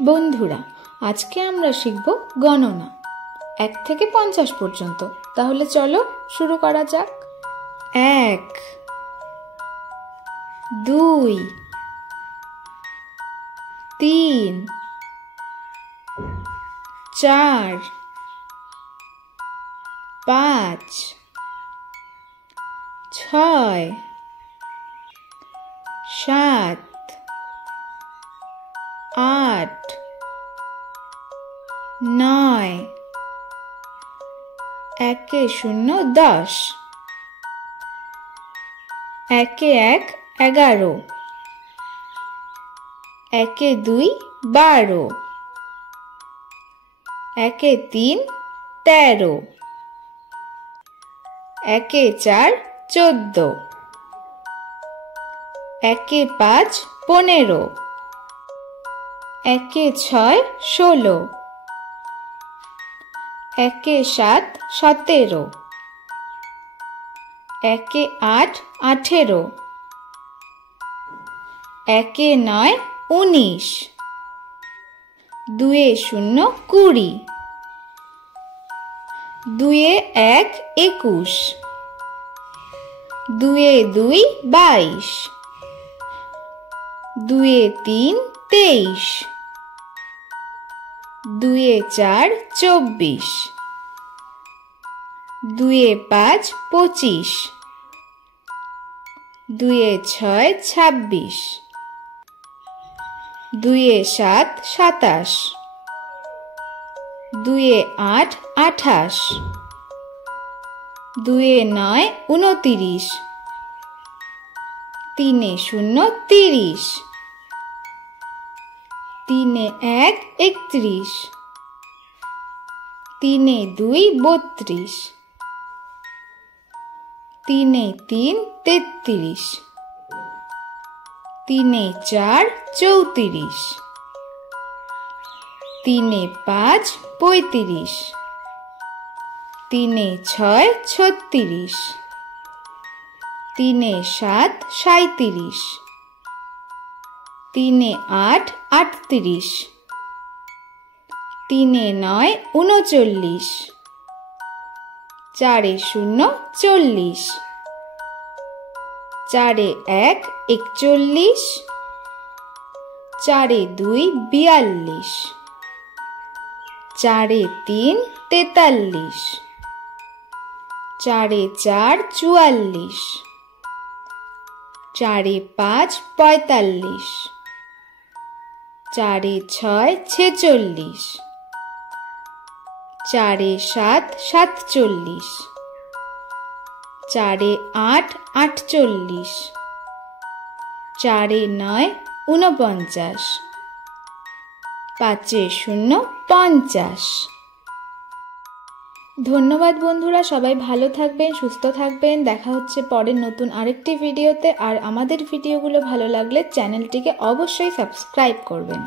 বন্ধুরা, আজকে আমরা শিখব গণনা 1 থেকে 50 পর্যন্ত। তাহলে চলো শুরু করা যাক। 1 2 3 4 5 6 7 8 9 একে 0 10 একে 1 11 একে 2 12 একে 3 13 একে 4 14 একে 5 15 একে 6 16 একে 7 17 একে 8 18 একে 9 19 দুয়ে 0 20 দুয়ে 1 21 দুয়ে 2 22 দুয়ে 3 23 দুয়ে 4 24 দুয়ে 5 25 দুয়ে 6 26 দুয়ে 7 27 দুয়ে 8 28 দুয়ে 9 29 তিনে 0 30 তিনে 1 31 তিনে 2 32 তিনে 3 33 তিনে 4 34 তিনে 5 35 তিনে 6 36 তিনে 7 37 তিনে 8 38 তিনে 9 39 চারে 0 40 চারে 1 41 চারে 2 42 চারে 3 43 চারে 4 44 চারে 5 45 চারে 6 46 চারে 7 47 চারে 8 48 চারে 9 49 পাঁচে 0 50। ধন্যবাদ বন্ধুরা, সবাই ভালো থাকবেন, সুস্থ থাকবেন। দেখা হচ্ছে পরের নতুন আরেকটি ভিডিওতে। আর আমাদের ভিডিওগুলো ভালো লাগলে চ্যানেলটিকে অবশ্যই সাবস্ক্রাইব করবেন।